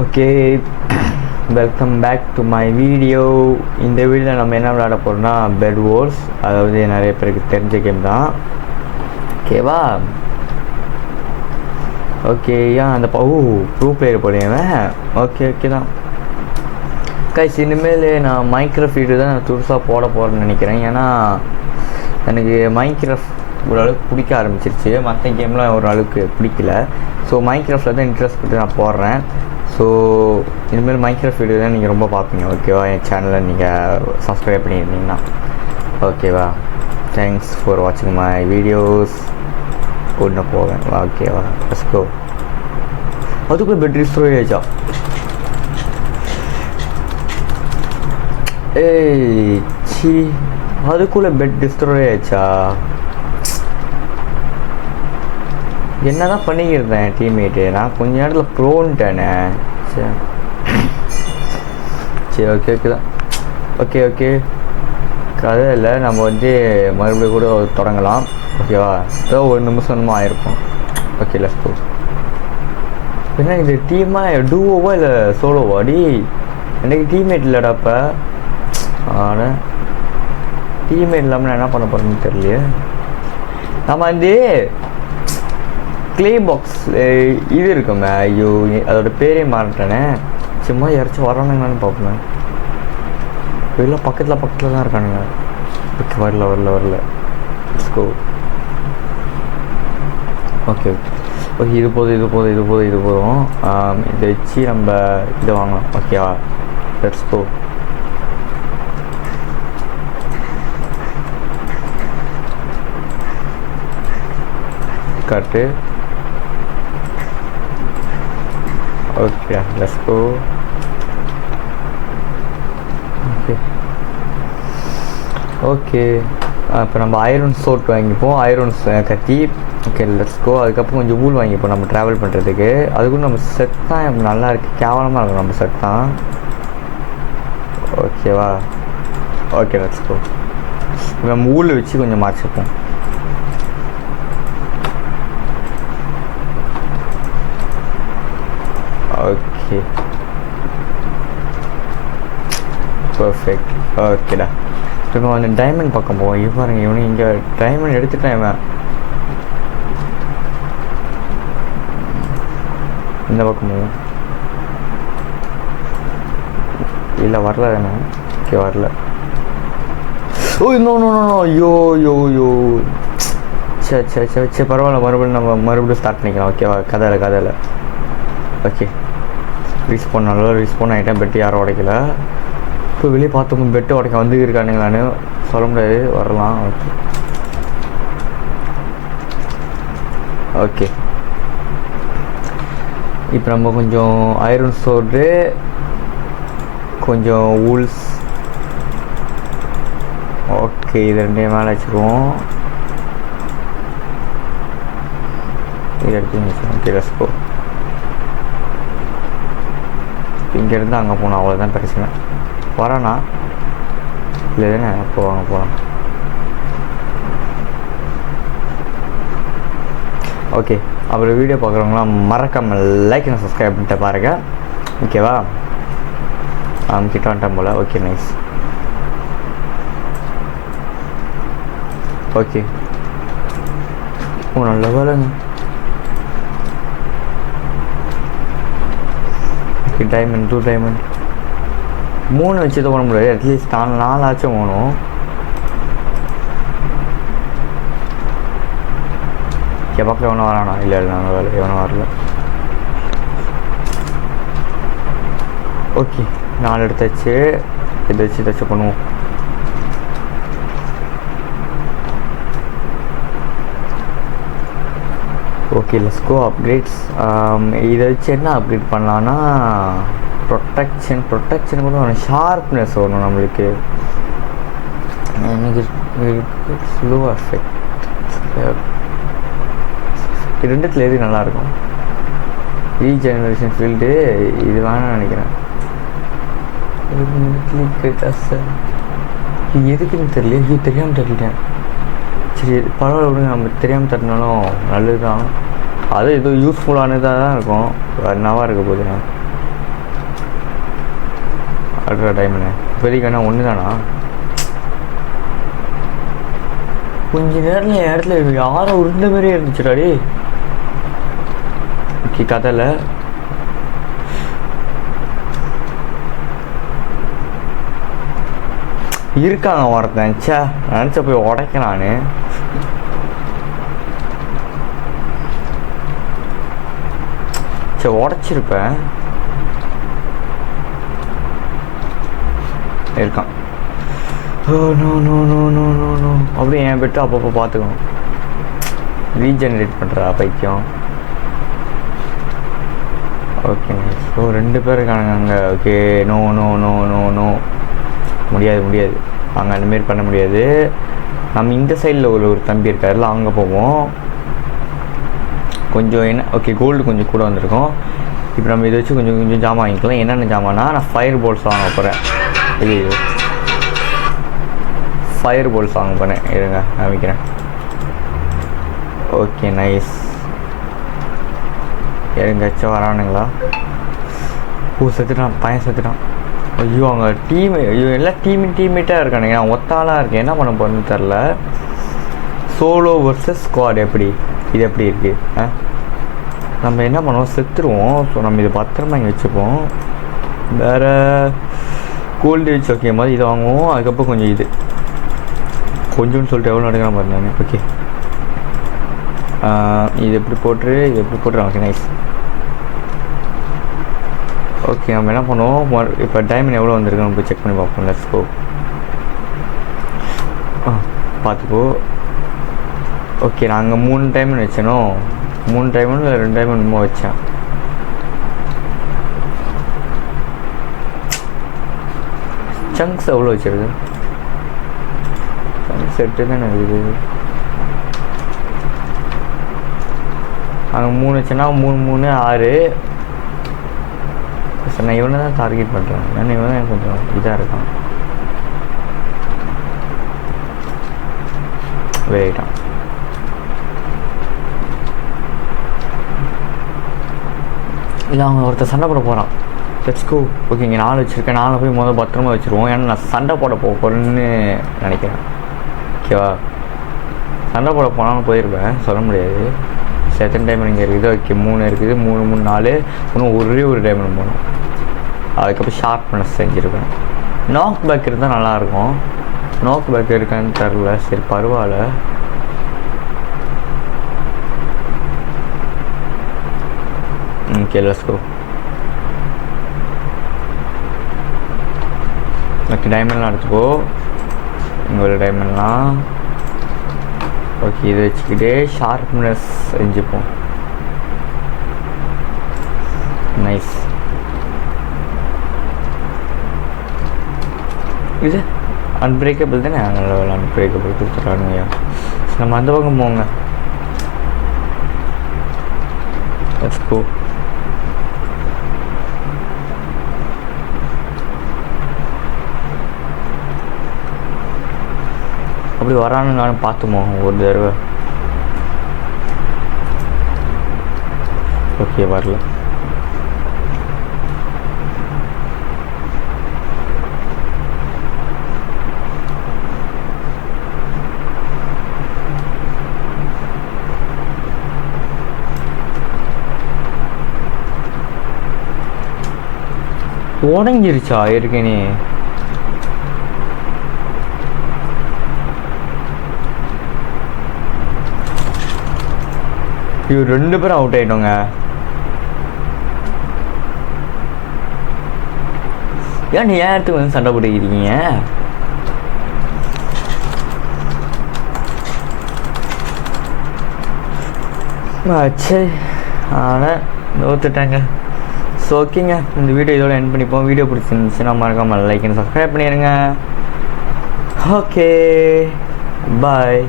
Okay, welcome back to my video. இந்த வீடியோவில் நம்ம என்ன விளையாட போகிறோம்னா பெட் வார்ஸ். அதாவது நிறைய பேருக்கு தெரிஞ்ச கேம் தான். ஓகேவா? ஓகே, ஏன் அந்த ப்ரூ பிளேயர் போடுவேன். ஓகே தான் கைஸ். இனிமேல் நான் மைக்ராஃப்ட் வீடியோ தான் நான் துருசாக போட போகிறேன்னு நினைக்கிறேன். ஏன்னா எனக்கு மைக்ராஃப்ட் ஓரளவுக்கு பிடிக்க ஆரம்பிச்சிருச்சு. மற்ற கேம்லாம் ஓரளவுக்கு பிடிக்கல. ஸோ மைக்ராஃப்டில் தான் இன்ட்ரெஸ்ட் கொடுத்து நான் போடுறேன். ஸோ இனிமேல் மைக்ராஃப்ட் வீடியோ தான் நீங்கள் ரொம்ப பார்ப்பீங்க. ஓகேவா? என் சேனலை நீங்கள் சப்ஸ்கிரைப் பண்ணியிருந்தீங்கன்னா ஓகேவா? தேங்க்ஸ் ஃபார் வாட்சிங் மை வீடியோஸ். ஒன்று போவேன். ஓகேவா? Let's go. அதுக்குள்ளே பெட் டிஸ்ட்ராய் ஆச்சா? ஏய் சி, அதுக்குள்ளே பெட் டிஸ்ட்ராய் ஆச்சா? என்ன தான் பண்ணிக்கிருந்தேன் டீம்மேட்டு. நான் கொஞ்ச நேரத்தில் ப்ரோன்ட்டேனே. சரி ஓகே தான். ஓகே கதை இல்லை. நம்ம மறுபடியும் கூட தொடங்கலாம். ஓகேவா? ஏதோ ஒரு நிமிஷம் ஆயிருக்கும். Okay let's go. என்ன இது டீமாக டூவோவா இல்லை சோலோவா? டி எனக்கு டீம்மேட் இல்லைடா. இப்போ ஆனால் டீம்மேட் இல்லாமல் நான் என்ன பண்ண போகிறேன்னு தெரியலையே. நம்ம க்ளே பாக்ஸ் இது இருக்குமே. ஐயோ, அதோட பேரே மாறிட்டேனே. சும்மா யாராச்சும் வரானுங்கன்னு பார்ப்பேன். வெளில பக்கத்தில் தான் இருக்கானுங்க. ஓகே, வரல. Let's go. ஓகே இது போதும். இதை வச்சு நம்ம இதை வாங்கலாம். ஓகேவா? Let's go. கட்டு. Okay let's go. ஓகே இப்போ நம்ம ஐரன் சோட் வாங்கிப்போம். ஐரன்ஸ் கத்தி. Okay let's go. அதுக்கப்புறம் கொஞ்சம் ஊல் வாங்கிப்போம் நம்ம ட்ராவல் பண்ணுறதுக்கு. அதுக்கும் நம்ம செட் தான் நல்லா இருக்குது. கேவலமாக இருக்கும் நம்ம செட் தான். ஓகேவா? Okay let's go. நம்ம ஊல் வச்சு கொஞ்சம் மாற்றிப்போம். Okay perfect. ஓகேடா. இப்போ வந்து டைமண்ட் பக்கம் போவோம். பாருங்க, இவனு இங்கே டைமண்ட் எடுத்துட்டேன். இவன் இந்த பக்கம் போவோம். இல்லை வரல தானே. ஓகே வரல. ஓ ஐயோ சரி பரவாயில்ல. மறுபடியும் ஸ்டார்ட் பண்ணிக்கலாம். ஓகேவா? கதையில் ஓகே. ரீஸ்போன் ஆகிட்டேன். பெட்டு யாரும் உடைக்கல. இப்போ வெளியே பார்த்தோம் பெட்டு உடைக்க வந்து இருக்கானுங்களான்னு சொல்ல முடியாது. வரலாம். ஓகே இப்போ நம்ம கொஞ்சம் ஐரன் சோர்டு, கொஞ்சம் வூல்ஸ். ஓகே, இது ரெண்டையும் மேலே வச்சுருவோம். இது எடுத்து வச்சுருவோம். Okay let's go. இங்கேருந்து அங்கே போகணும். அவ்வளோதான் பிரச்சனை. வரானா இல்லை தானே? போகலாம். ஓகே, அப்புறம் வீடியோ பார்க்குறவங்களாம் மறக்காமல் லைக் அண்ட் சப்ஸ்கிரைப் பண்ணிட்டு பாருங்கள். ஓகேவா? கிட்ட வந்துட்டேன் போல். Okay nice. ஓகே நல்ல வேலைங்க. டைமண்ட் 2 டைமண்ட் 3 வச்சு தான் பண்ண முடியாது. அட்லீஸ்ட் 4 ஆச்சும் போகணும். பக்கத்தில் எவனும் வரானா? இல்லை நாங்கள் வேலை எவனும் வரல. ஓகே 4 எடுத்தாச்சு. இதை வச்சு பண்ணுவோம். Okay let's go. அப்கிரேட்ஸ். இதை வச்சு என்ன அப்கிரேட் பண்ணலான்னா ப்ரொட்டெக்ஷன் கூட வேணும். ஷார்ப்னஸ் வரணும் நம்மளுக்கு. எனக்கு ஸ்லோ எஃபெக்ட் ரெண்டுத்தில் எது நல்லாயிருக்கும்? ரீஜெனரேஷன் ஃபீல்டு இது வேணாம்னு நினைக்கிறேன். எதுக்குன்னு தெரியல. தெரியாமல் தட்டிட்டேன். சரி பரவாயில்ல விடுங்க. நம்ம தெரியாமல் தட்டினாலும் நல்லது தான். அது ஏதோ யூஸ்ஃபுல்லானதாக தான் இருக்கும். என்னவாக இருக்க போகுது. அடுத்த டைமண்ட் இப்போதைக்கு வேணா ஒன்று தானா? கொஞ்ச நேரத்தில் என் இடத்துல யாரோ உருண்ட மாதிரியே இருந்துச்சுடாடி. ஓகே கதையில் இருக்காங்க ஒருத்தன். சே நினச்ச போய் உடைக்க நான் சரி உடச்சிருப்பேன். இருக்கான். Oh no no no no no no அப்படியே என் பெட்டு அப்பப்போ பார்த்துக்கணும். ரீஜெனரேட் பண்ணுறா பைத்தியம். ஓகே ஸோ 2 பேர் இருக்கானுங்க அங்கே. Okay no no no no no முடியாது முடியாது, அங்கே அந்தமாரி பண்ண முடியாது. நம்ம இந்த சைடில் ஒரு தம்பி இருக்காருல அங்கே போவோம். கொஞ்சம் என்ன ஓகே கோல்டு கொஞ்சம் கூட வந்திருக்கும். இப்போ நம்ம இதை வச்சு கொஞ்சம் கொஞ்சம் ஜாமான் வாங்கிக்கலாம். என்னென்ன ஜாமான்னா நான் ஃபயர் போல்ஸ் வாங்க போகிறேன். ஐயோ ஃபயர் போல்ஸ் வாங்க போகிறேன். இருங்க காமிக்கிறேன். Okay nice. எங்கேயாச்சும் வரானுங்களா? ஓ செத்துட்டான் பையன் செத்துட்டான். ஐயோ அவங்க டீம் ஐயோ எல்லாம் டீம்மேட்டாக இருக்கானுங்க. நான் ஒத்தாளாக இருக்கேன், என்ன பண்ண போகிறேன்னு தெரில. சோலோ வர்சஸ் ஸ்குவாட் எப்படி இது எப்படி இருக்குது? நம்ம என்ன பண்ணுவோம், செத்துருவோம். ஸோ நம்ம இதை பத்திரமா இங்கே வச்சுப்போம். வேறு கோல்டு வச்சு ஓகே மாதிரி இதை வாங்குவோம். அதுக்கப்புறம் கொஞ்சம் இது கொஞ்சம்னு சொல்லிட்டு எவ்வளோ நடக்கலாம் பாருங்க. ஓகே இது எப்படி போட்டுரு ஓகே நைஸ். ஓகே நம்ம என்ன பண்ணுவோம், இப்போ டைமண்ட் எவ்வளோ வந்திருக்கு நம்ம போய் செக் பண்ணி பார்ப்போம். Let's go. பார்த்துக்கோ. ஓகே நாங்கள் 3 டைமண்ட் வச்சனோ, 3 டைமண்ட் இல்லை 2 டைமண்ட் இன்னும் வச்சேன். சங்க்ஸ் எவ்வளோ வச்சிருக்கு? செட்டு தானே இருக்குது. அங்கே 3 வச்சேன்னா 3 3 6. சார் நான் இவனை தான் டார்கெட் பண்ணுறேன். ஏன்னா இவன் தான் கொஞ்சம் இதாக இருக்கான். வேட்டான். இல்லை அவங்க ஒருத்தர் சண்டை போட போகிறான். Let's go. ஓகே இங்கே 4 வச்சுருக்கேன். 4 போய் முதல்ல பத்திரமா வச்சுருவோம். ஏன்னா நான் சண்டை போட போகிறேன்னு நினைக்கிறேன். ஓகேவா? சண்டை போட போனாலும் போயிருப்பேன், சொல்ல முடியாது. எத்தனை டைமண்ட் இங்கே இருக்குது? ஓகே 3 இருக்குது. 3 3 4 இன்னும் ஒரு டைமண்ட் போகணும். அதுக்கப்புறம் ஷார்ப்னஸ் செஞ்சுருப்பேன். நாக் பேக் இருந்தால் நல்லாயிருக்கும். நாக் பேக் இருக்கான்னு தெரில. சரி பரவாயில்ல. Okay let's go. ஓகே டைமண்ட்லாம் எடுத்துக்கோ. இங்கே ஒரு டைமண்ட்லாம் ஓகே இதை வச்சுக்கிட்டே ஷார்ப்னஸ் செஞ்சுப்போம். நைஸ். இது அன்பிரேக்கபிள் தானே? நல்ல அன்பிரேக்கபிள் கொடுத்துட்றானுங்கய்யா. நம்ம அந்த பக்கம் போங்க. லெட்ஸ் கோ. அப்படி வரான்னு நானும் பார்த்துமோ ஒரு தடவை. ஓகே வரல. உடஞ்சிருச்சா ஏற்கனவே? இவர் 2 பேரும் அவுட் ஆகிட்டோங்க. ஏன் நீ ஏன் இடத்துக்கு வந்து சண்டை போட்டுக்கிறீங்க? சரி ஆனால் நோத்துட்டாங்க. ஸோ ஓகேங்க, இந்த வீடியோ இதோட எண்ட் பண்ணிப்போம். வீடியோ பிடிச்சிருந்துச்சுன்னா மறக்காமல் லைக் அண்ட் சப்ஸ்கிரைப் பண்ணிடுங்க. Okay bye.